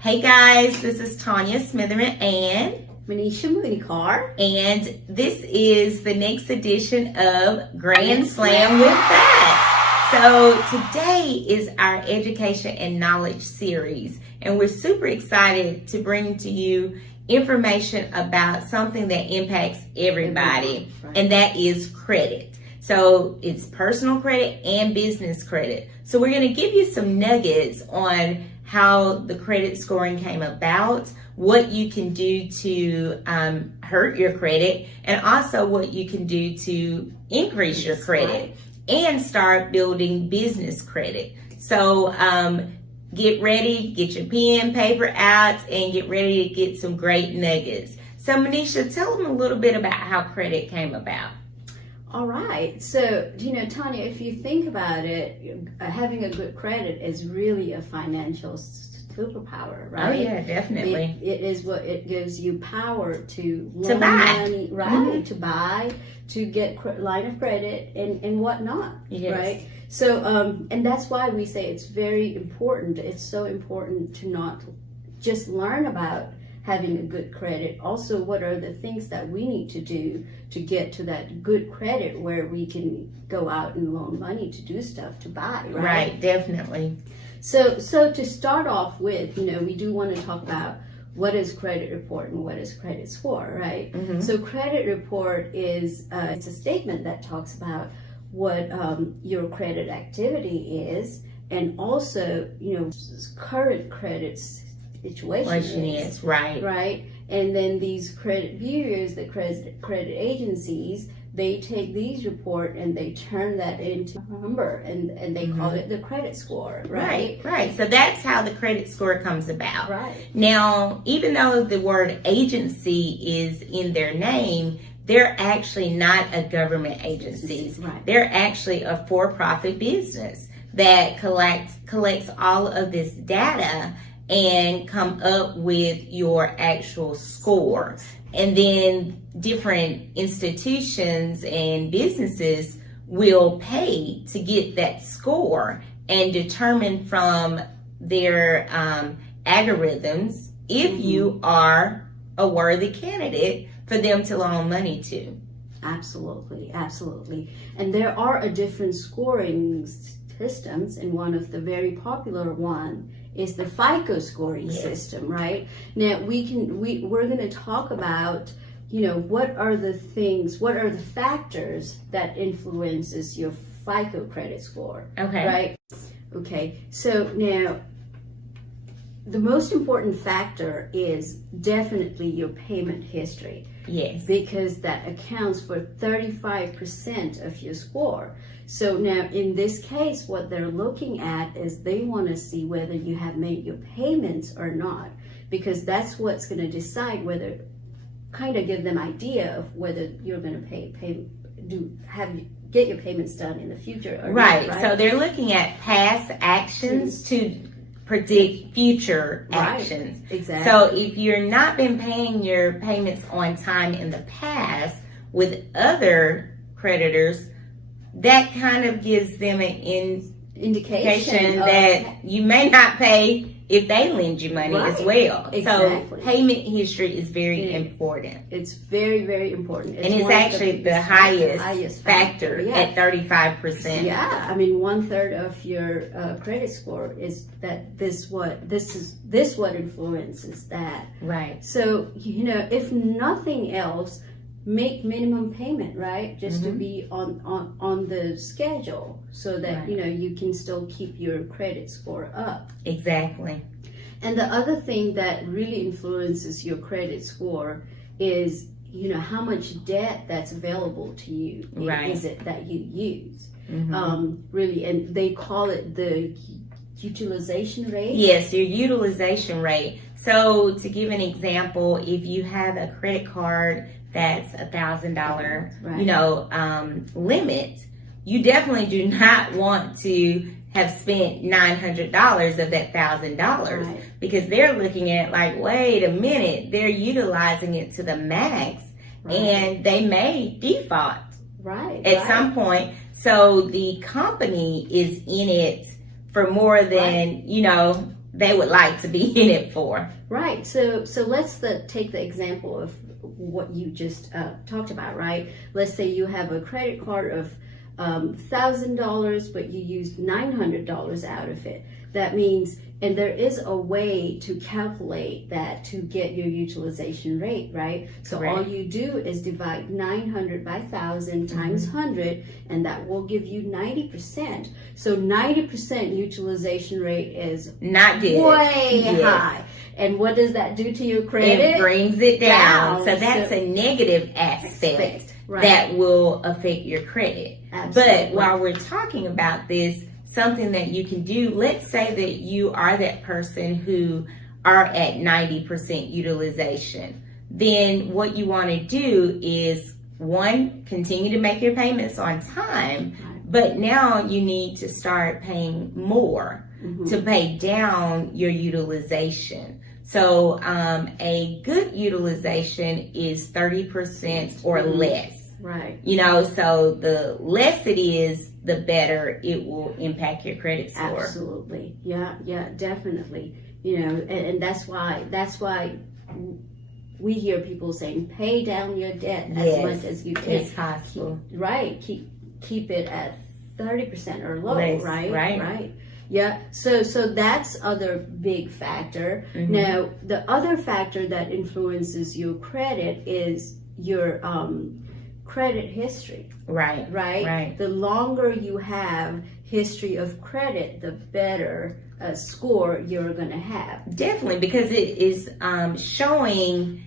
Hey guys, this is Tanya Smitherman and Manisha Munikar. And this is the next edition of Grand Slam with B.A.T.S. So today is our education and knowledge series, and we're super excited to bring to you information about something that impacts everybody, right. And that is credit. So it's personal credit and business credit. So we're going to give you some nuggets on how the credit scoring came about, what you can do to hurt your credit, and also what you can do to increase your credit and start building business credit. So get ready, get your pen, paper out, and get ready to get some great nuggets. So Manisha, tell them a little bit about how credit came about. All right. So, Tanya, if you think about it, having a good credit is really a financial superpower, right? Oh, yeah, definitely. It is what it gives you power to buy. loan money, right? Mm-hmm. To buy, to get line of credit and whatnot, yes. Right? So, and that's why we say it's very important. It's so important to not just learn about having a good credit. Also, what are the things that we need to do to get to that good credit where we can go out and loan money to do stuff, to buy, right? Right, definitely. So to start off with, we do want to talk about what is credit report and what is credit score, right? Mm-hmm. So credit report is it's a statement that talks about what your credit activity is, and also current credit situation is, right? And then these credit bureaus, the credit agencies, they take these report and they turn that into a number, and they call it the credit score, right? Right. So that's how the credit score comes about. Right. Now, even though the word agency is in their name, they're actually not a government agency. Right. They're actually a for-profit business that collects all of this data and come up with your actual score. And then different institutions and businesses will pay to get that score and determine from their algorithms if you are a worthy candidate for them to loan money to. Absolutely. And there are different scoring systems, and one of the very popular one is the FICO scoring system, right? Now we're going to talk about, what are the factors that influences your FICO credit score, okay? Right? Okay. So now the most important factor is definitely your payment history. Yes. Because that accounts for 35% of your score. So now in this case, what they're looking at is they want to see whether you have made your payments or not, because that's what's going to decide whether, kind of give them idea of whether you're going to get your payments done in the future or right. not, right? So they're looking at past actions to predict future actions. Exactly. So if you're not been paying your payments on time in the past with other creditors, that kind of gives them an indication that you may not pay if they lend you money as well. Exactly. So payment history is very important. It's very, very important. And it's actually the highest factor at 35%. Yeah, I mean 1/3 of your credit score is that this what influences that. Right. So if nothing else, make minimum payment, right? Just to be on the schedule, so that you can still keep your credit score up. Exactly. And the other thing that really influences your credit score is how much debt that's available to you. Right. Is it that you use? Really, and they call it the utilization rate. Yes, your utilization rate. So to give an example, if you have a credit card that's $1,000, limit, you definitely do not want to have spent $900 of that $1,000, because they're looking at like, wait a minute, they're utilizing it to the max, and they may default at some point. So the company is in it for more than they would like to be in it for. Right. So let's take the example of what you just talked about, right? Let's say you have a credit card of $1,000, but you used $900 out of it. That means, and there is a way to calculate that to get your utilization rate, right? So Correct. all you do is divide 900 by 1,000 times 100, and that will give you 90%. So 90% utilization rate is Not good. way Yes. high. And what does that do to your credit? It brings it down. Down. So that's a negative aspect Right. that will affect your credit. Absolutely. But while we're talking about this, something that you can do, let's say that you are that person who are at 90% utilization. Then what you want to do is, one, continue to make your payments on time, but now you need to start paying more to pay down your utilization. So a good utilization is 30% or less. Right. You know, so the less it is, the better it will impact your credit score. Absolutely. Yeah, definitely. You know, and that's why we hear people saying pay down your debt as much as you can. It's possible. Right. Keep it at 30% or low, Less, right? right. Yeah. So that's other big factor. Now, the other factor that influences your credit is your credit history. Right. The longer you have history of credit, the better score you're going to have. Definitely, because it is showing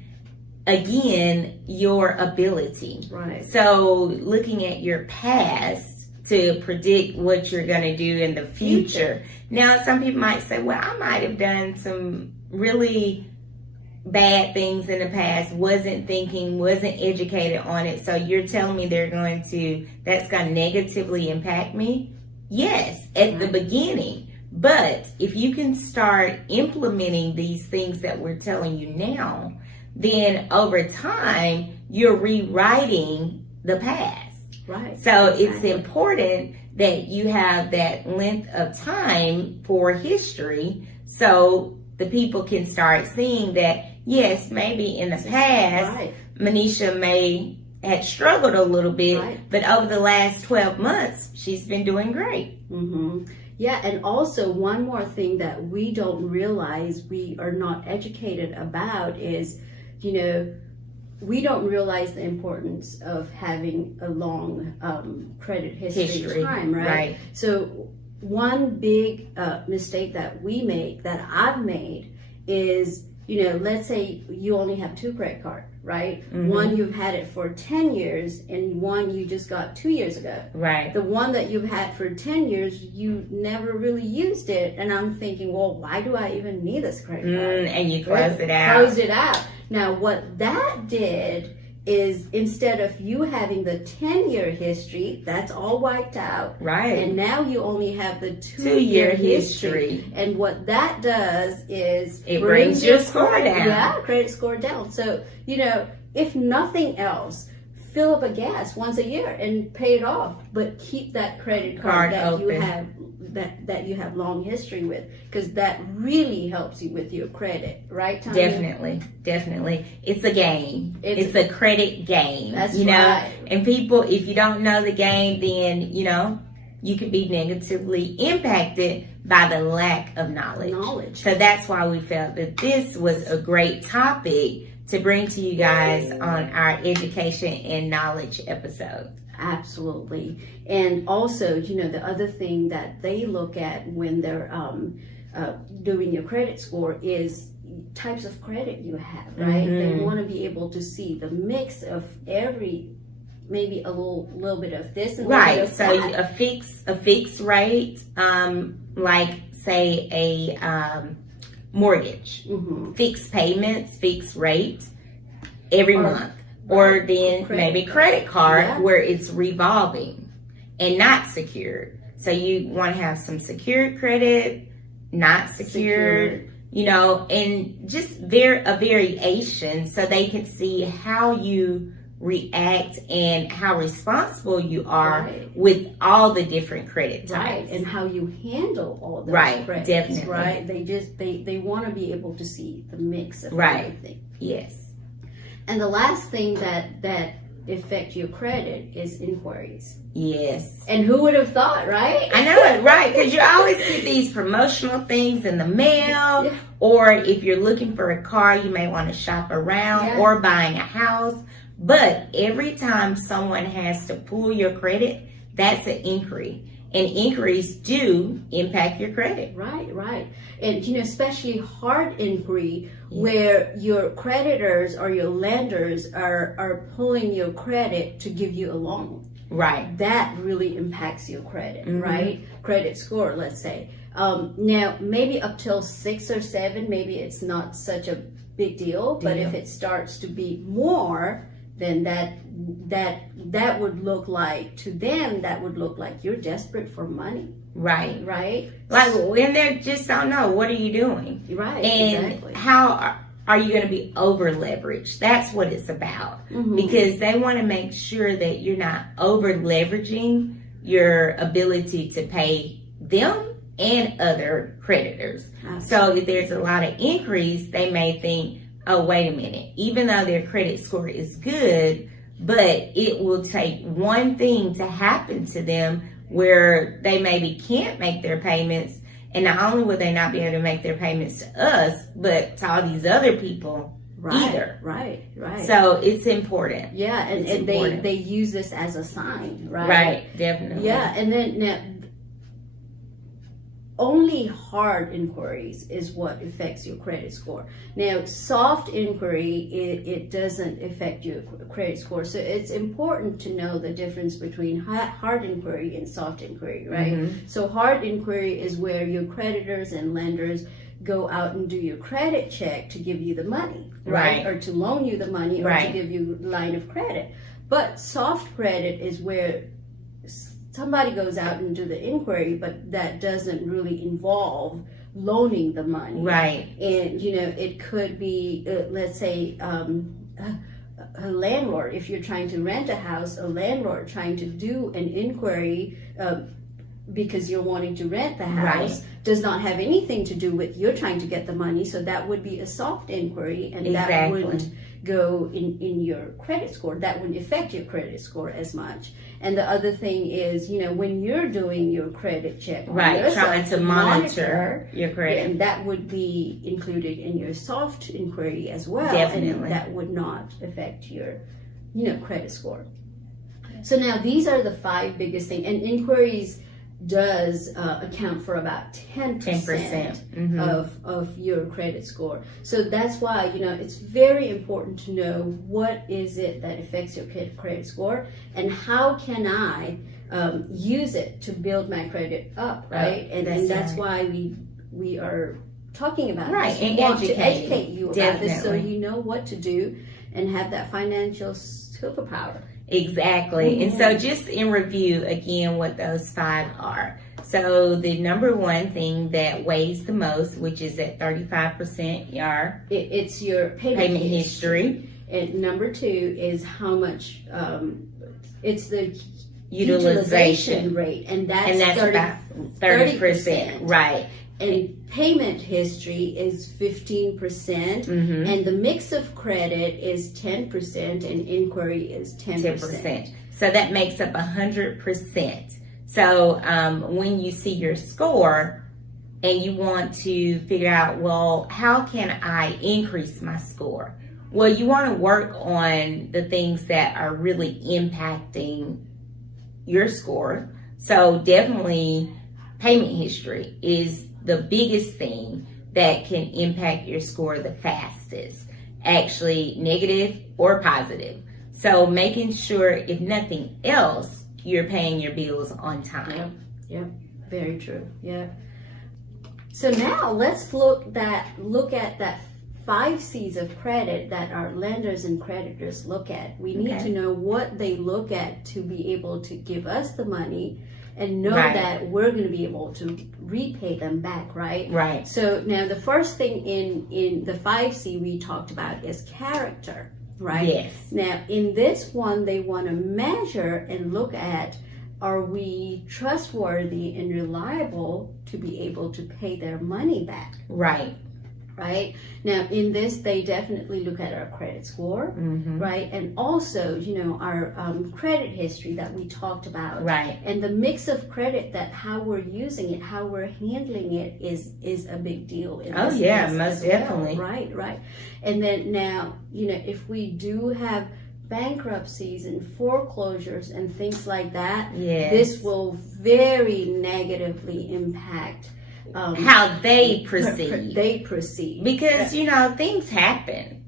again your ability. Right. So looking at your past to predict what you're going to do in the future. Now, some people might say, well, I might have done some really bad things in the past, wasn't educated on it. So you're telling me that's going to negatively impact me? Yes, at the beginning. But if you can start implementing these things that we're telling you now, then over time, you're rewriting the past. Right. So it's important that you have that length of time for history so the people can start seeing that, yes, maybe in the past, Manisha may have struggled a little bit, but over the last 12 months, she's been doing great. Yeah, and also one more thing that we don't realize, we are not educated about is, you know, we don't realize the importance of having a long credit history time, right? So one big mistake that I've made is, you know, let's say you only have 2 credit cards, right? One you've had it for 10 years and one you just got 2 years ago. Right. The one that you've had for 10 years, you never really used it. And I'm thinking, well, why do I even need this credit card? And you closed it out. Closed it out. Now, what that did is, instead of you having the 10-year history, that's all wiped out. Right. And now you only have the 2-year history. And what that does is it brings your score down. Yeah, credit score down. So, you know, if nothing else, fill up a gas once a year and pay it off, but keep that credit card that open. you have that you have long history with, because that really helps you with your credit, right, Tanya? Definitely. It's a game. It's a credit game. That's you know? right. And people, if you don't know the game, then, you know, you could be negatively impacted by the lack of knowledge. So that's why we felt that this was a great topic to bring to you guys on our education and knowledge episode. Absolutely. And also, you know, the other thing that they look at when they're doing your credit score is types of credit you have, right? They want to be able to see the mix of maybe a little bit of this and a little bit of that. So a fixed rate, like say a mortgage, fixed payments, fixed rate every month. Or then maybe credit card where it's revolving and not secured. So you want to have some secured credit, not secured, you know, and just a variation so they can see how you react and how responsible you are Right. with all the different credit Right, types. and how you handle all those Right, credits, definitely. right? They want to be able to see the mix of Right. everything. Yes. And the last thing that affect your credit is inquiries. Yes. And who would have thought, right? I know it, right? Because you always get these promotional things in the mail, Yeah. or if you're looking for a car, you may want to shop around, Yeah. or buying a house. But every time someone has to pull your credit, that's an inquiry. And inquiries do impact your credit. Right. And especially hard inquiry, Yeah. where your creditors or your lenders are pulling your credit to give you a loan. Right. That really impacts your credit, Mhm. right? Credit score, let's say. Now, maybe up till 6 or 7, maybe it's not such a big deal. But Yeah. if it starts to be more, then that would look like, to them, that would look like you're desperate for money, Right. right? Like when they just don't know, what are you doing? Right, And exactly. how are you going to be over leveraged? That's what it's about. Mhm. Because they want to make sure that you're not over leveraging your ability to pay them and other creditors. So if there's a lot of increase, they may think, oh, wait a minute, even though their credit score is good, but it will take one thing to happen to them where they maybe can't make their payments. And not only will they not be able to make their payments to us, but to all these other people either. Right. So it's important. Yeah, and It's important. they use this as a sign, right? Right, definitely. Yeah, and then now, only hard inquiries is what affects your credit score. Now, soft inquiry, it doesn't affect your credit score. So it's important to know the difference between hard inquiry and soft inquiry, right? Mhm. So hard inquiry is where your creditors and lenders go out and do your credit check to give you the money, right? Right. Or to loan you the money, or Right. to give you line of credit. But soft credit is where somebody goes out and do the inquiry, but that doesn't really involve loaning the money. Right. And it could be, let's say, a landlord. If you're trying to rent a house, a landlord trying to do an inquiry because you're wanting to rent the house does not have anything to do with you're trying to get the money. So that would be a soft inquiry, and that Exactly. wouldn't go in your credit score. That wouldn't affect your credit score as much. And the other thing is, when you're doing your credit check, on Right, yourself trying to monitor your credit. and that would be included in your soft inquiry as well. Definitely. And that would not affect your, credit score. So now these are the 5 biggest things. And inquiries does account for about 10% Mhm. of your credit score. So that's why, it's very important to know what is it that affects your credit score, and how can I use it to build my credit up, right? And that's right. why we are talking about Right, this. We and want to educating. educate you about this, so Definitely. you know what to do and have that financial superpower. Exactly. And so just in review again what those 5 are. So the number one thing that weighs the most, which is at 35%, It's your payment history. And number 2 is how much, it's the Utilization. rate, and that's, And that's about 30%. Right. And payment history is 15%, Mhm. and the mix of credit is 10%, and inquiry is 10%. So that makes up 100%. So when you see your score and you want to figure out, well, how can I increase my score? Well, you want to work on the things that are really impacting your score. So definitely payment history is the biggest thing that can impact your score the fastest, actually negative or positive. So making sure, if nothing else, you're paying your bills on time. Yep, very true. Yeah. So now let's look at that 5 C's of credit that our lenders and creditors look at. We need to know what they look at to be able to give us the money and know that we're going to be able to repay them back, right? Right. So now the first thing in the 5C we talked about is character, right? Yes. Now, in this one, they want to measure and look at, are we trustworthy and reliable to be able to pay their money back? Right. Right? Now, in this, they definitely look at our credit score, right? And also, our credit history that we talked about. Right. And the mix of credit, that how we're using it, how we're handling it is a big deal. In Oh, this yeah, case most as well. definitely. Right. And then now, if we do have bankruptcies and foreclosures and things like that, Yes. this will very negatively impact how they proceed. Because, things happen,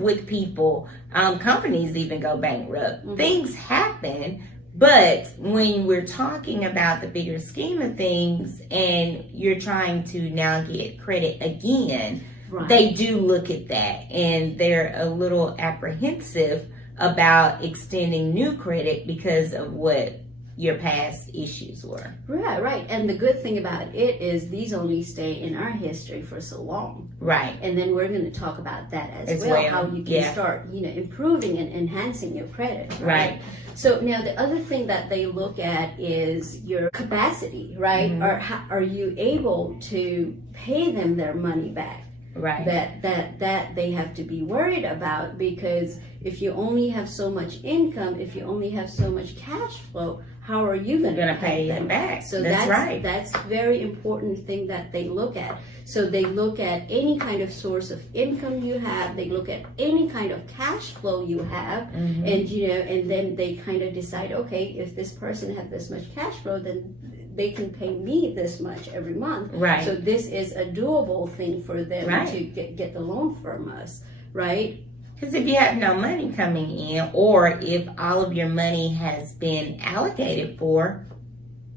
with people. Companies even go bankrupt. Things happen. But when we're talking about the bigger scheme of things and you're trying to now get credit again, they do look at that and they're a little apprehensive about extending new credit because of what your past issues were. Right. And the good thing about it is these only stay in our history for so long. Right. And then we're going to talk about that as well, how you can start, improving and enhancing your credit. Right. So now the other thing that they look at is your capacity, right? Or are you able to pay them their money back? Right. That they have to be worried about, because if you only have so much income, if you only have so much cash flow, how are you going to pay them back? So that's right. That's very important thing that they look at. So they look at any kind of source of income you have. They look at any kind of cash flow you have, and and then they kind of decide, okay, if this person has this much cash flow, then they can pay me this much every month. Right. So this is a doable thing for them to get the loan from us, right? Because if you have no money coming in, or if all of your money has been allocated for,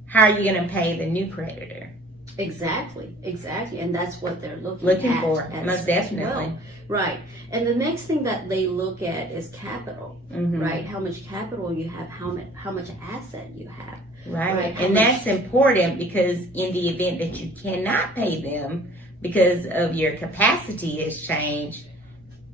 how are you going to pay the new creditor? Exactly. And that's what they're looking at for, most definitely. Well. Right. And the next thing that they look at is capital, right? How much capital you have, how much asset you have. Right. And that's important, because in the event that you cannot pay them because of your capacity has changed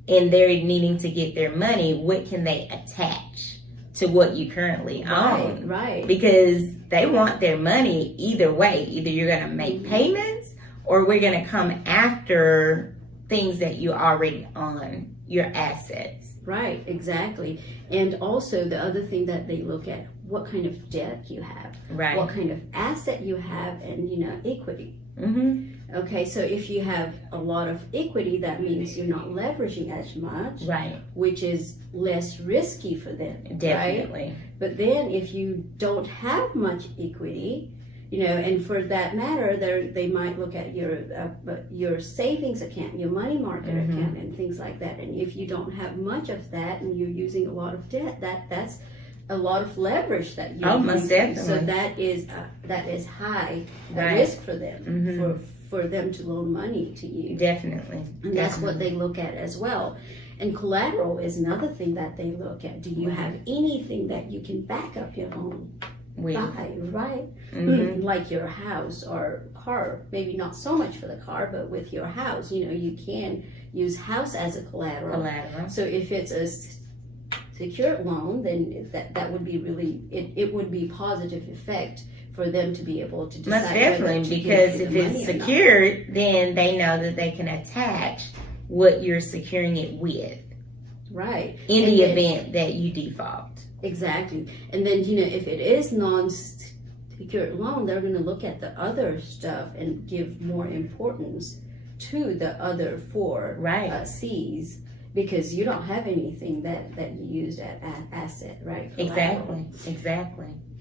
and they're needing to get their money, what can they attach to what you currently own? Right. Because they want their money either way. Either you're going to make payments, or we're going to come after things that you already own, your assets. Right, exactly. And also the other thing that they look at, what kind of debt you have, right? What kind of asset you have, and equity. Okay, so if you have a lot of equity, that means you're not leveraging as much, right? Which is less risky for them, definitely. Right? But then if you don't have much equity, and for that matter, they might look at your savings account, your money market account, and things like that. And if you don't have much of that, and you're using a lot of debt, that's a lot of leverage that you're using. Most definitely. So that is high risk for them, for them to loan money to you. Definitely. And that's what they look at as well. And collateral is another thing that they look at. Do you have anything that you can back up your loan? Right? Like your house or car. Maybe not so much for the car, but with your house, you can use house as a collateral. So if it's a secured loan, then that would be really, it would be positive effect for them to be able to decide. Most definitely, because if it's secured, then they know that they can attach what you're securing it with. Right. In the event that you default. Exactly. And then, if it is non-secured loan, they're going to look at the other stuff and give more importance to the other four C's, because you don't have anything that you used at asset, right? Exactly.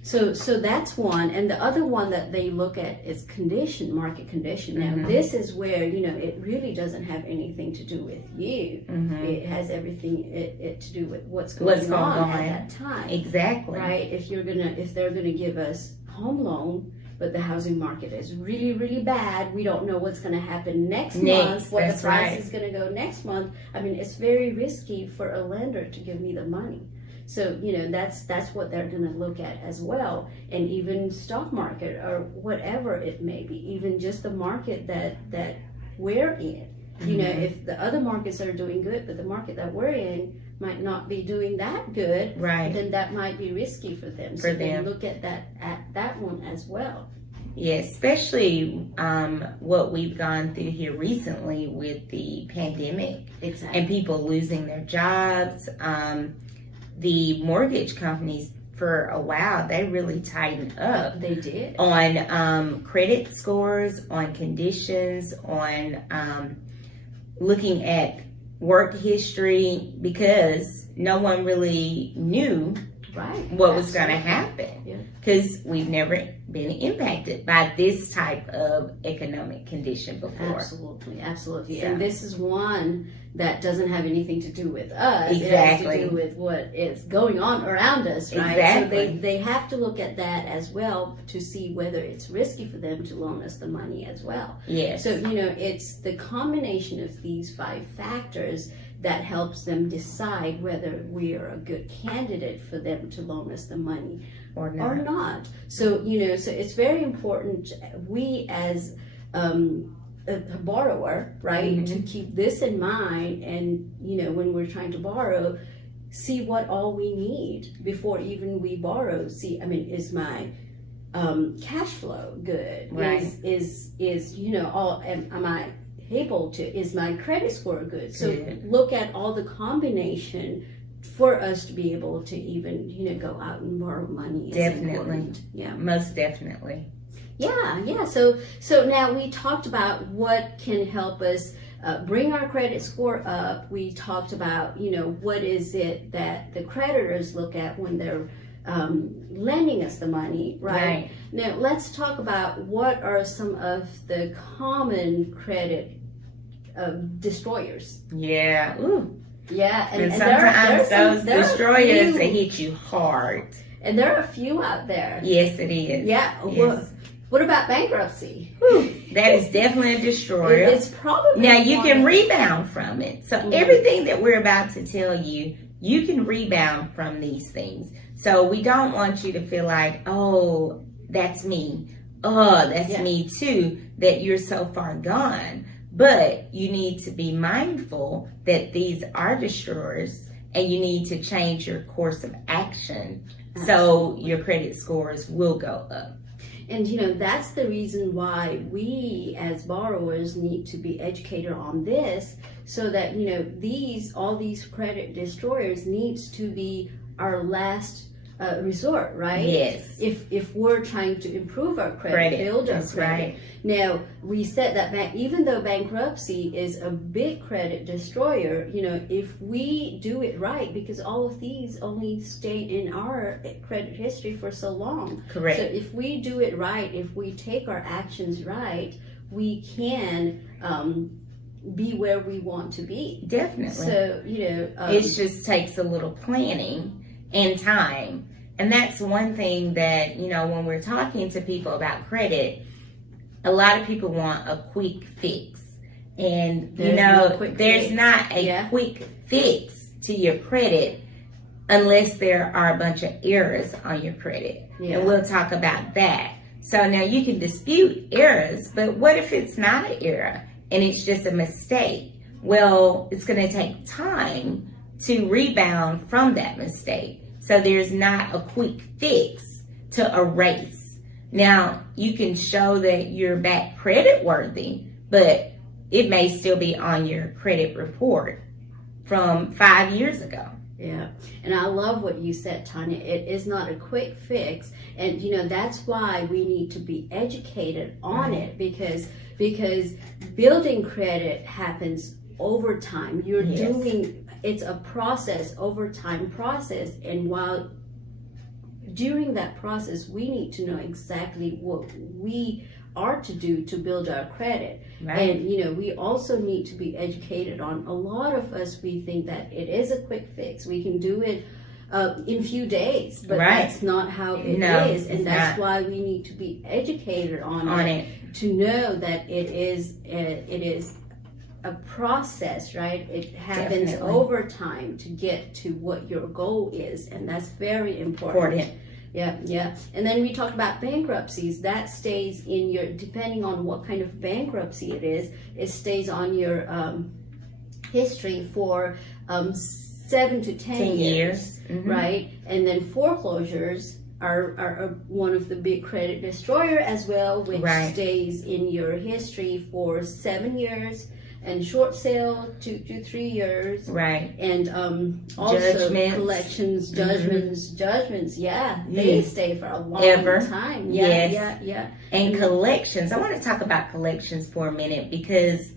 So that's one. And the other one that they look at is market condition. Now, this is where, it really doesn't have anything to do with you. It has everything to do with what's going on at that time. Exactly. Right? If they're gonna give us home loan, but the housing market is really, really bad, we don't know what's gonna happen next month, what the price is gonna go next month. I mean, it's very risky for a lender to give me the money. So, that's what they're going to look at as well. And even stock market or whatever it may be, even just the market that we're in. If the other markets are doing good, but the market that we're in, might not be doing that good, Right. then that might be risky for them. So they look at that one as well. Yes, especially what we've gone through here recently with the pandemic. Exactly. And people losing their jobs. The mortgage companies, for a while, they really tightened up. They did. On credit scores, on conditions, on looking at work history, because no one really knew what was going to happen, because we've never been impacted by this type of economic condition before. Absolutely. So. And this is one that doesn't have anything to do with us. Exactly. It has to do with what is going on around us, right? Exactly. So they have to look at that as well to see whether it's risky for them to loan us the money as well. Yes. So, it's the combination of these 5 factors that helps them decide whether we are a good candidate for them to loan us the money or not. So, so it's very important, we as a borrower, right, to keep this in mind, and, when we're trying to borrow, see what all we need before even we borrow. Is my cash flow good? Right. Is am I able to, is my credit score good? So look at all the combination for us to be able to even, go out and borrow money. Definitely. Yeah. Most definitely. Yeah. So now we talked about what can help us bring our credit score up. We talked about, what is it that the creditors look at when they're lending us the money, right? Now let's talk about what are some of the common credit destroyers. Yeah. Ooh. Yeah, and sometimes those destroyers, they hit you hard. And there are a few out there. Yes, it is. Yeah. Yes. What about bankruptcy? That is definitely a destroyer. It's probably now you can rebound from it. So everything that we're about to tell you, you can rebound from these things. So we don't want you to feel like, oh, that's me. Oh, that's me too, that you're so far gone. But you need to be mindful that these are destroyers, and you need to change your course of action so your credit scores will go up. And that's the reason why we as borrowers need to be educated on this, so that all these credit destroyers needs to be our last resort, right? Yes. If we're trying to improve our credit, build our credit. Right. Now we said that even though bankruptcy is a big credit destroyer, if we do it right, because all of these only stay in our credit history for so long. Correct. So if we do it right, if we take our actions right, we can be where we want to be. Definitely. So it just takes a little planning and time. And that's one thing that, when we're talking to people about credit, a lot of people want a quick fix. And, there's not a quick fix to your credit unless there are a bunch of errors on your credit. Yeah. And we'll talk about that. So now you can dispute errors, but what if it's not an error and it's just a mistake? Well, it's going to take time to rebound from that mistake. So there's not a quick fix to erase. Now, you can show that you're back credit worthy, but it may still be on your credit report from 5 years ago. Yeah, and I love what you said, Tanya. It is not a quick fix, and that's why we need to be educated on it, because building credit happens over time. You're doing, it's a process, over time process, and while during that process, we need to know exactly what we are to do to build our credit. Right. And we also need to be educated on, a lot of us, we think that it is a quick fix, we can do it in few days, but that's not how it is, and that's why we need to be educated on it to know that it is a process, right? It happens over time to get to what your goal is, and that's very important. Yeah. And then we talked about bankruptcies. That stays in your, depending on what kind of bankruptcy it is, it stays on your history for 7 to 10 years. Mhm. Right? And then foreclosures are one of the big credit destroyer as well, which Right. stays in your history for 7 years, and short sale 2 to 3 years, Right. and also Judgments. collections, judgments. Yeah, they Yes. stay for a long Ever. time. Yes. Yeah. And Mhm. collections. I want to talk about collections for a minute because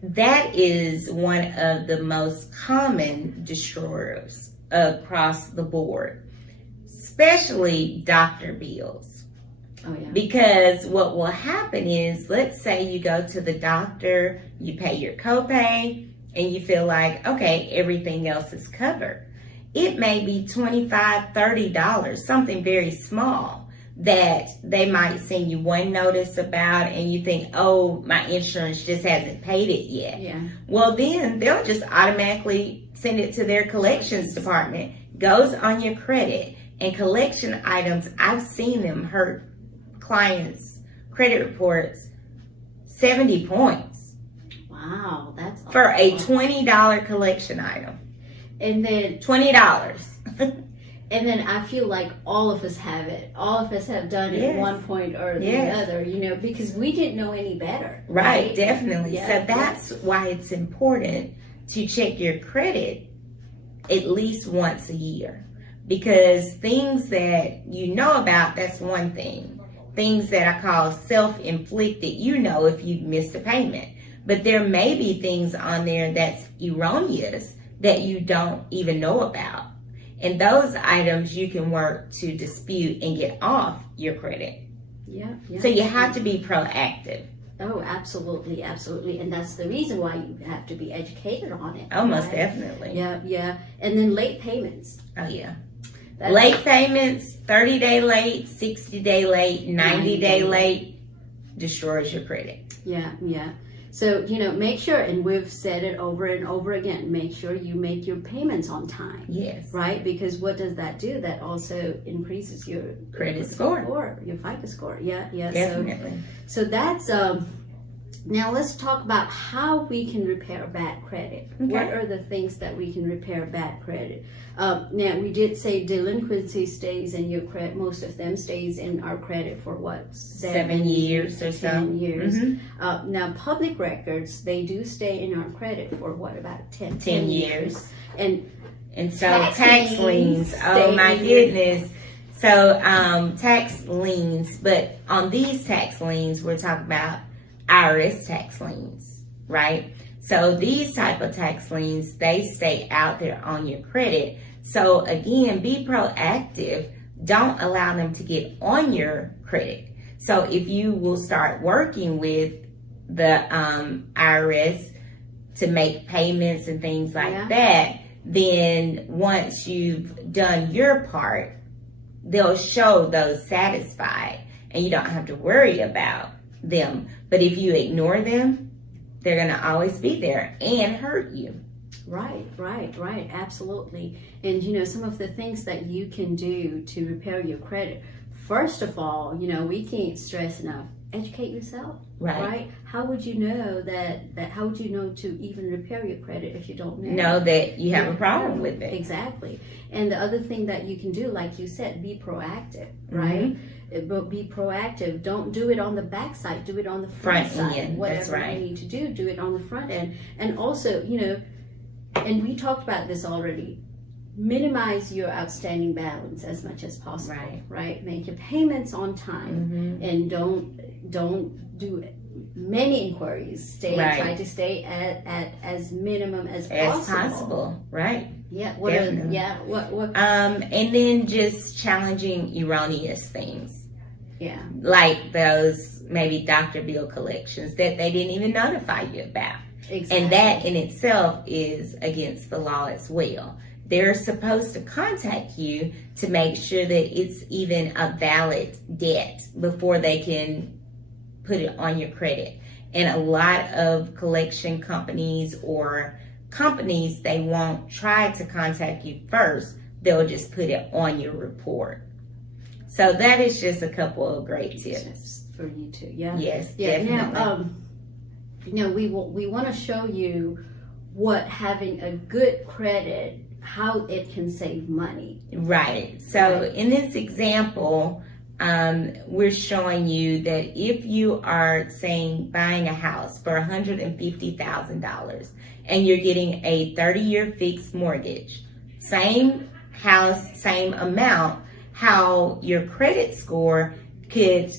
that is one of the most common destroyers across the board, especially doctor bills. Oh yeah. Because what will happen is, let's say you go to the doctor, you pay your copay, and you feel like, okay, everything else is covered. It may be $25, $30, something very small that they might send you one notice about, and you think, oh, my insurance just hasn't paid it yet. Yeah. Well, then they'll just automatically send it to their collections department, goes on your credit, and collection items, I've seen them hurt clients' credit reports 70 points Wow, that's for a lot. $20 collection item. And then $20. I feel like all of us have it. All of us have done it at Yes. one point or the Yes. other, because we didn't know any better. Right, definitely. Yeah, So that's why it's important to check your credit at least once a year. Because things that you know about, that's one thing. Things that I call self-inflicted, if you've missed a payment. But there may be things on there that's erroneous that you don't even know about. And those items you can work to dispute and get off your credit. Yeah. So you have to be proactive. Oh, absolutely. And that's the reason why you have to be educated on it. Oh, most right? definitely. Yeah. And then late payments. Oh, yeah. That's- Late payments, 30-day late, 60-day late, 90-day late, destroys your credit. Yeah. So, make sure, and we've said it over and over again, make sure you make your payments on time. Yes. Right? Because what does that do? That also increases your Credit score. Your FICO score. Yeah. Definitely. So that's now let's talk about how we can repair bad credit. Okay. What are the things that we can repair bad credit? Now we did say delinquency stays in your credit. Most of them stays in our credit for what? 7 years or so. 10 years. Mhm. Now public records, they do stay in our credit for what, about 10 years. And so Tax tax liens. liens Oh my stay in goodness. So tax liens, but on these tax liens, we're talking about IRS tax liens, right? So these type of tax liens, they stay out there on your credit. So again, be proactive. Don't allow them to get on your credit. So if you will start working with the IRS to make payments and things like that, then once you've done your part, they'll show those satisfied, and you don't have to worry about them. But if you ignore them, they're going to always be there and hurt you. Right, absolutely. And some of the things that you can do to repair your credit. First of all, we can't stress enough. Educate yourself. Right? How would you know how would you know to even repair your credit if you don't know? Know that you have a problem with it. Exactly. And the other thing that you can do, like you said, be proactive, right? But be proactive. Don't do it on the back side. Do it on the front side. end. Whatever That's right. you need to do it on the front end. And also, and we talked about this already, minimize your outstanding balance as much as possible. Right? Make your payments on time, and don't do many inquiries. Try to stay at as minimum as possible. Right? Yeah. Definitely. What? And then just challenging erroneous things. Yeah. Like those maybe doctor bill collections that they didn't even notify you about. Exactly. And that in itself is against the law as well. They're supposed to contact you to make sure that it's even a valid debt before they can put it on your credit. And a lot of collection companies or companies, they won't try to contact you first. They'll just put it on your report. So that is just a couple of great tips for you too. Yeah. Yes, Yeah. definitely. Now, we want to show you what having a good credit, how it can save money. Right. So in this example, we're showing you that if you are saying buying a house for $150,000 and you're getting a 30-year fixed mortgage, same house, same amount, how your credit score could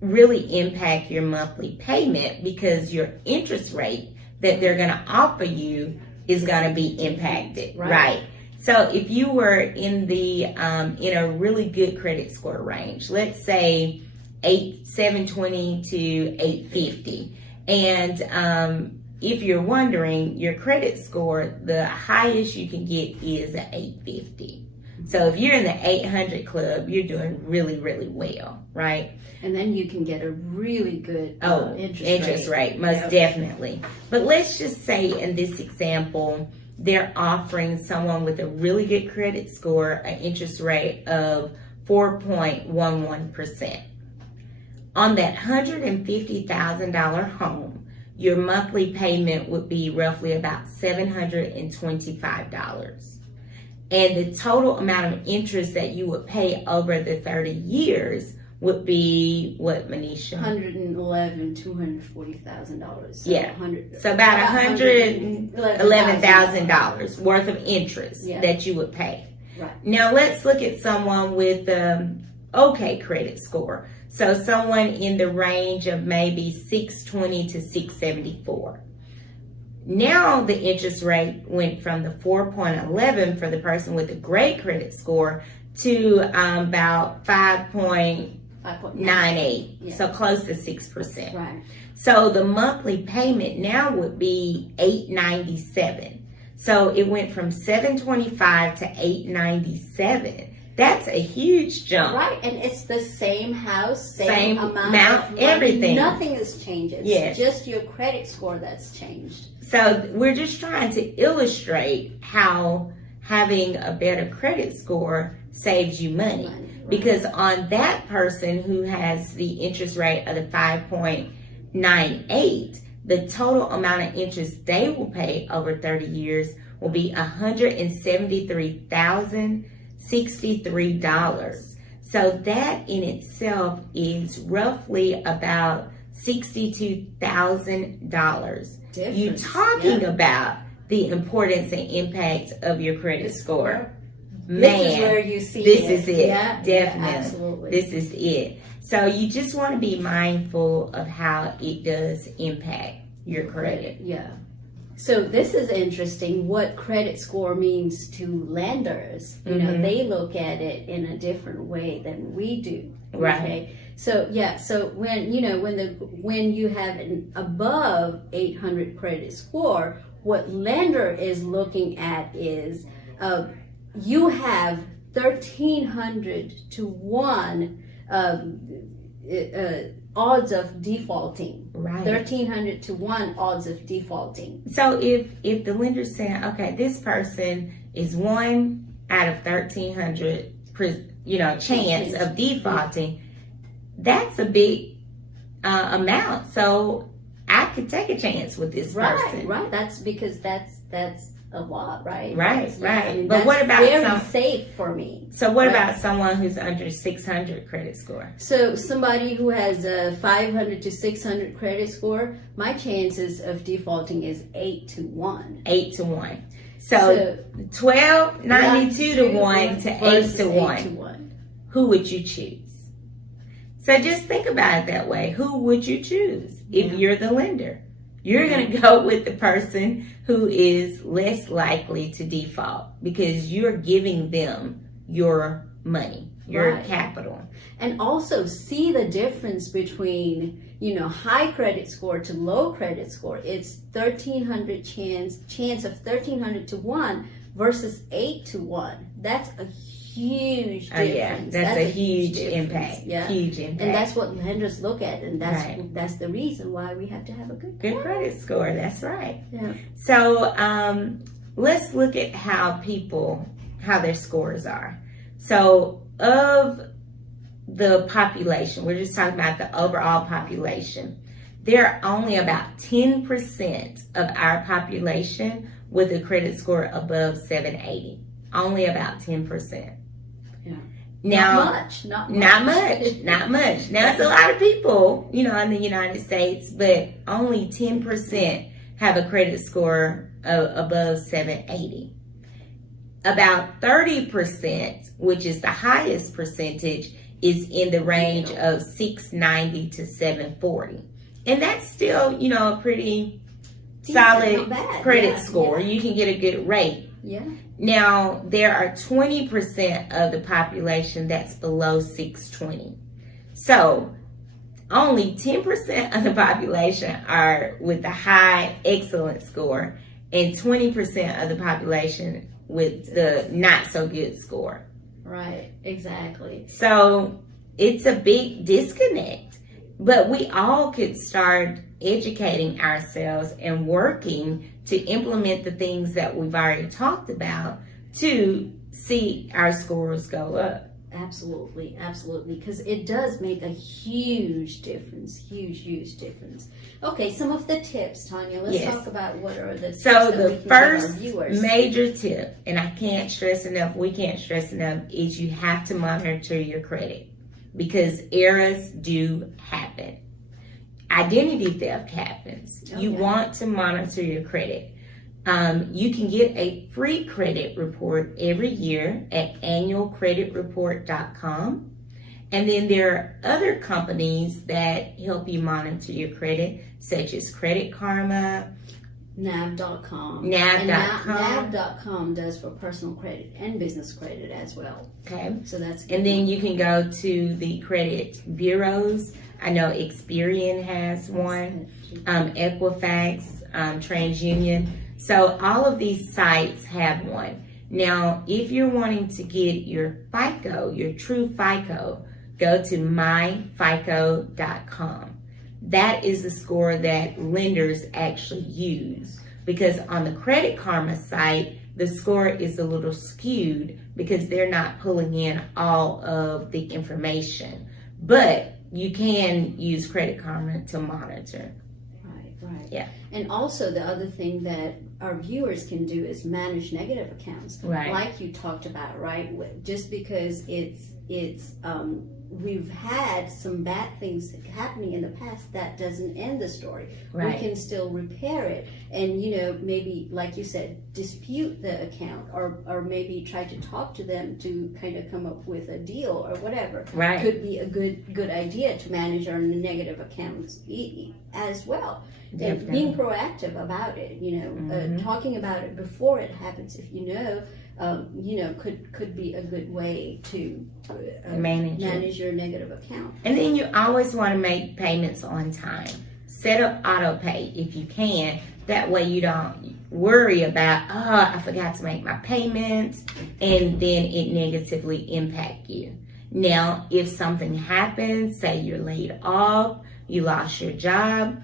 really impact your monthly payment because your interest rate that they're going to offer you is going to be impacted, right? So if you were in the in a really good credit score range, let's say 720 to 850, and if you're wondering, your credit score, the highest you can get is an 850. So if you're in the 800 club, you're doing really, really well, right? And then you can get a really good interest rate, most definitely. But let's just say in this example, they're offering someone with a really good credit score an interest rate of 4.11%. On that $150,000 home, your monthly payment would be roughly about $725. And the total amount of interest that you would pay over the 30 years would be what, Manisha? $240,000. So about $111,000 worth of interest that you would pay. Right. Now let's look at someone with okay credit score. So someone in the range of maybe 620 to 674. Now the interest rate went from the 4.11 for the person with a great credit score to about 5.98, so close to 6%. Right. So the monthly payment now would be $897. So it went from $725 to $897. That's a huge jump. Right, and it's the same house, same amount, everything. Nothing has changed. It's just your credit score that's changed. So we're just trying to illustrate how having a better credit score saves you money. Because on that person who has the interest rate of the 5.98, the total amount of interest they will pay over 30 years will be $173,063. So that in itself is roughly about $62,000. You're talking about the importance and impact of your credit score. Man, this is where you see this is it. Yeah, Definitely. Yeah, absolutely. This is it. So you just want to be mindful of how it does impact your credit. Yeah. So this is interesting. What credit score means to lenders. You know, they look at it in a different way than we do. Right. Okay. So so when you have an above 800 credit score, what lender is looking at is you have 1,300 to 1 odds of defaulting. Right. 1,300 to 1 odds of defaulting. So if the lender's saying, okay, this person is 1 out of 1,300, chance of defaulting, that's a big amount. So I could take a chance with this person. Right. That's because that's a lot, right? Right. I mean, But what about very safe for me? So what about someone who's under 600 credit score? So somebody who has a 500 to 600 credit score, my chances of defaulting is 8 to 1. 8 to 1. So 1292 to 1 to 8 to 1. Who would you choose? So just think about it that way. Who would you choose if you're the lender? You're going to go with the person who is less likely to default because you're giving them your money, your capital. And also see the difference between, high credit score to low credit score. It's 1,300 chance of 1,300 to 1 versus 8 to 1. That's a huge difference. That's a huge impact. Yeah. Huge impact. And that's what lenders look at, and that's the reason why we have to have a good credit score. That's right. Yeah. So let's look at how their scores are. So of the population, we're just talking about the overall population. there are only about 10% of our population with a credit score above 780. Only about 10%. Yeah. Now, not much. Not much. Now, it's a lot of people, in the United States, but only 10% have a credit score above 780. About 30%, which is the highest percentage, is in the range of 690 to 740. And that's still, a pretty solid credit score. You can get a good rate. Yeah. Now, there are 20% of the population that's below 620. So, only 10% of the population are with the high excellent score, and 20% of the population with the not so good score. Right, exactly. So, it's a big disconnect. But we all could start educating ourselves and working to implement the things that we've already talked about to see our scores go up. Absolutely, because it does make a huge difference. Huge difference. Okay, some of the tips, Tanya. Let's talk about what are the tips so that the we can first give our viewers. Major tip, and we can't stress enough, is you have to monitor your credit, because errors do happen. Identity theft happens. You want to monitor your credit. You can get a free credit report every year at annualcreditreport.com. And then there are other companies that help you monitor your credit, such as Credit Karma, NAV.com. NAV.com does for personal credit and business credit as well. Okay. So that's good. And then you can go to the credit bureaus. I know Experian has one, Equifax, TransUnion. So all of these sites have one. Now, if you're wanting to get your FICO, your true FICO, go to myfico.com. That is the score that lenders actually use, because on the Credit Karma site, the score is a little skewed because they're not pulling in all of the information. But you can use Credit Karma to monitor. Right. Yeah. And also the other thing that our viewers can do is manage negative accounts. Right. Like you talked about, right? Just because we've had some bad things happening in the past, that doesn't end the story. Right. We can still repair it, and maybe, like you said, dispute the account, or maybe try to talk to them to kind of come up with a deal or whatever. Right. Could be a good idea to manage our negative accounts as well. And being proactive about it, talking about it before it happens, if could be a good way to manage your negative account. And then you always want to make payments on time. Set up auto pay if you can. That way you don't worry about, I forgot to make my payments, and then it negatively impact you. Now, if something happens, say you're laid off, you lost your job,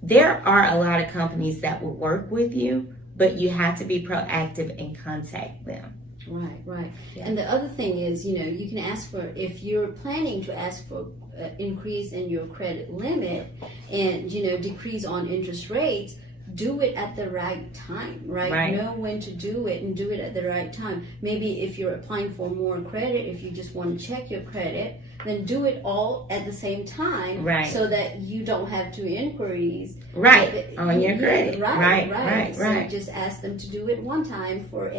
there are a lot of companies that will work with you, but you have to be proactive and contact them. Right. Yeah. And the other thing is, you can ask for, if you're planning to ask for increase in your credit limit and, decrease on interest rates, do it at the right time, right? Know when to do it and do it at the right time. Maybe if you're applying for more credit, if you just want to check your credit, then do it all at the same time, so that you don't have two inquiries on your credit. Right. So just ask them to do it one time for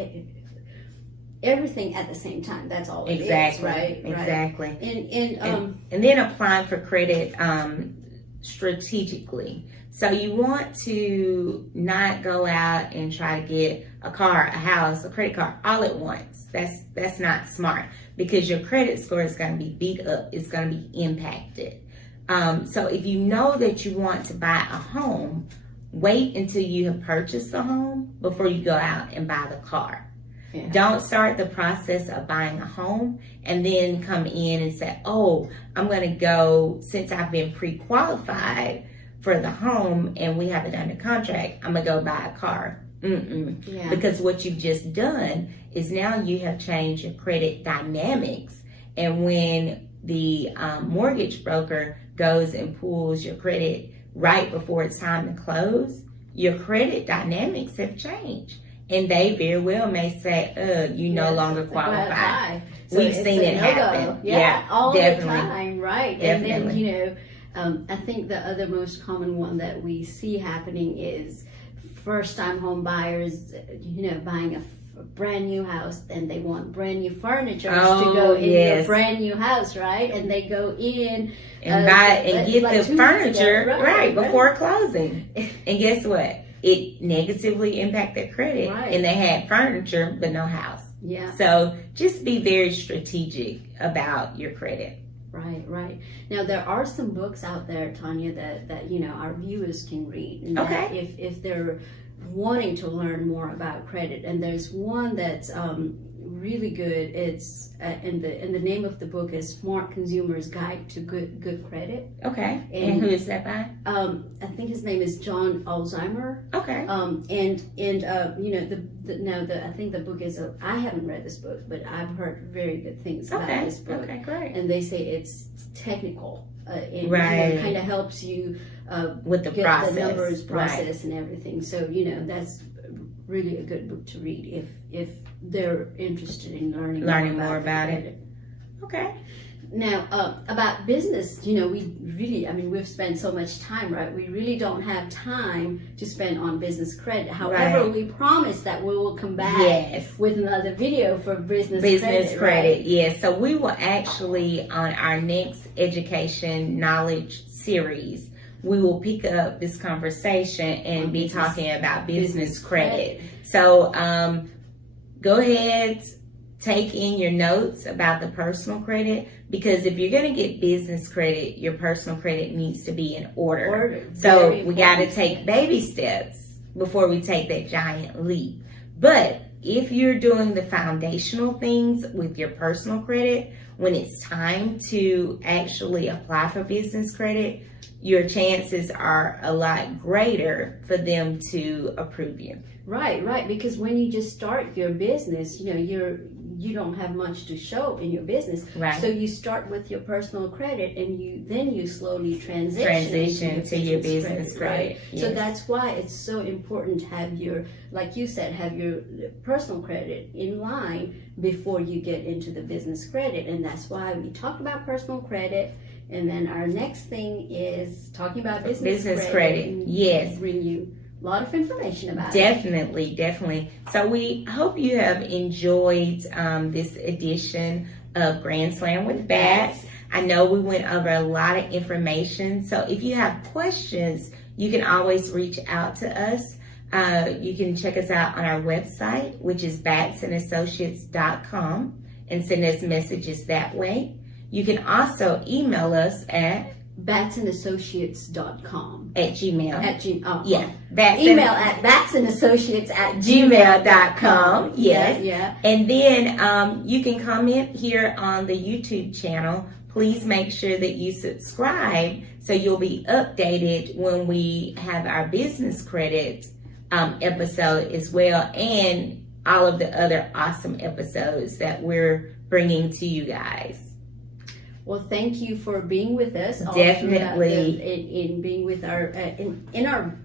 everything at the same time. That's all it is, right? Exactly. And then applying for credit strategically. So you want to not go out and try to get a car, a house, a credit card all at once. That's not smart, because your credit score is going to be beat up. It's going to be impacted. So if you know that you want to buy a home, wait until you have purchased the home before you go out and buy the car. Yeah. Don't start the process of buying a home and then come in and say, I'm going to go, since I've been pre-qualified for the home and we have it under contract, I'm going to go buy a car. Yeah. Because what you've just done is now you have changed your credit dynamics. And when the mortgage broker goes and pulls your credit right before it's time to close, your credit dynamics have changed. And they very well may say, you no longer qualify. So We've seen it happen. Yeah, all definitely. the time, right? Definitely. And then, I think the other most common one that we see happening is first-time home buyers, buying a brand new house, and they want brand new furniture to go in your brand new house, right? And they go in and buy and get the furniture right before closing. And guess what? It negatively impacted credit, and they had furniture but no house. Yeah. So just be very strategic about your credit. Right. Now there are some books out there, Tanya, that our viewers can read, and that if they're wanting to learn more about credit. And there's one that's really good. It's and the name of the book is Smart Consumer's Guide to Good Credit. Okay. And who is that by? I think his name is John Alzheimer. Okay. I think the book is I haven't read this book, but I've heard very good things about this book. Okay, great. And they say it's technical. It kind of helps you with the get process, the numbers, process, and everything. So that's really a good book to read if they're interested in learning more about it. Okay. Now, about business, we've spent so much time, right? We really don't have time to spend on business credit. However, we promise that we will come back with another video for business credit. Right? Yes. So we will actually, on our next education knowledge series, we will pick up this conversation and be talking about business credit. So go ahead, take in your notes about the personal credit, because if you're going to get business credit, your personal credit needs to be in order. So we got to take baby steps before we take that giant leap. But if you're doing the foundational things with your personal credit, when it's time to actually apply for business credit, your chances are a lot greater for them to approve you. Right. Because when you just start your business, you don't have much to show in your business. Right. So you start with your personal credit, and you slowly transition to your business credit. Right. Yes. So that's why it's so important to have your, like you said, have your personal credit in line before you get into the business credit. And that's why we talked about personal credit. And then our next thing is talking about business credit. Yes. Bring you a lot of information about it. Definitely. So we hope you have enjoyed this edition of Grand Slam with B.A.T.S. I know we went over a lot of information. So if you have questions, you can always reach out to us. You can check us out on our website, which is BATSandassociates.com, and send us messages that way. You can also email us at BATSandassociates.com at Gmail. Email at BATSandassociates@gmail.com. Yes. Yeah. And then you can comment here on the YouTube channel. Please make sure that you subscribe so you'll be updated when we have our business credit episode as well, and all of the other awesome episodes that we're bringing to you guys. Well, thank you for being with us. Definitely. In being with our, in our,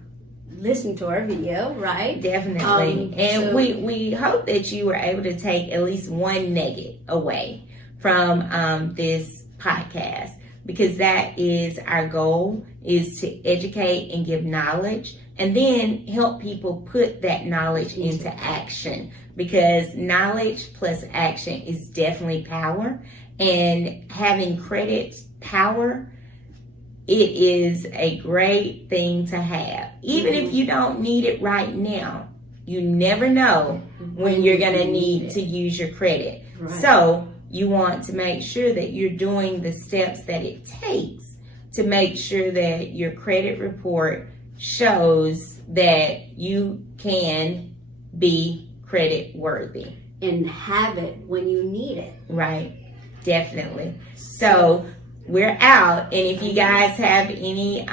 listening to our video, right? Definitely. And we hope that you were able to take at least one nugget away from this podcast, because that is our goal, is to educate and give knowledge, and then help people put that knowledge into action, because knowledge plus action is definitely power. And having credit power, it is a great thing to have. Even if you don't need it right now, you never know when you're going to need to use your credit. Right. So you want to make sure that you're doing the steps that it takes to make sure that your credit report shows that you can be credit worthy. And have it when you need it. Right. Definitely. So we're out. And if you guys have any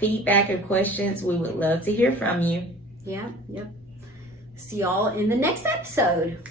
feedback or questions, we would love to hear from you. Yeah. Yep. See y'all in the next episode.